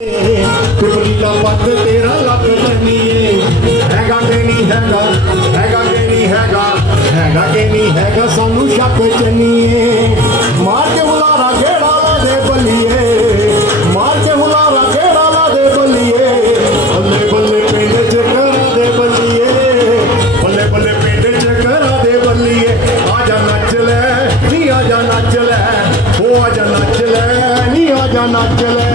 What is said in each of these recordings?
पिपली का पत्त तेरा लख चनिए हैगा के नहीं हैगा हैगा के नहीं हैगा हैगा के नहीं हैगा सानू शक चनिए मार के हुलारा घेड़ा ला दे बलिए मार के हुलारा घेड़ा ला दे बलिए बल्ले बल्ले पिंड च करा दे बलिए बल्ले बल्ले पिंड च करा दे बलिए आजा नच ले नी आजा नच ले ओ आजा नच ले नी आजा नच ले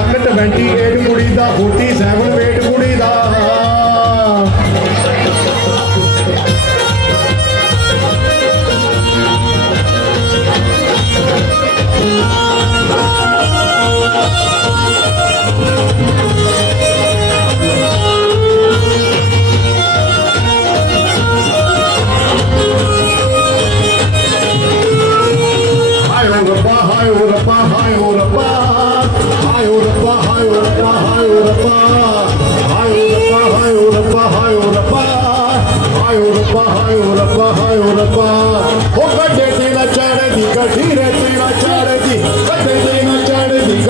लकट 28 कुड़ी दा 47 वेट कुड़ी दा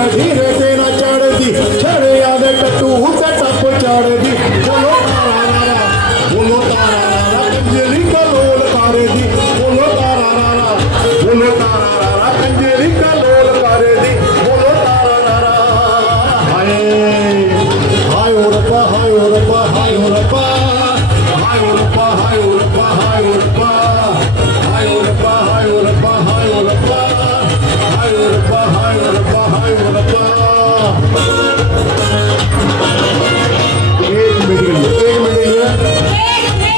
धीरे तेरा चढ़ दी छड़े आवे कट्टू ते टप चढ़ दी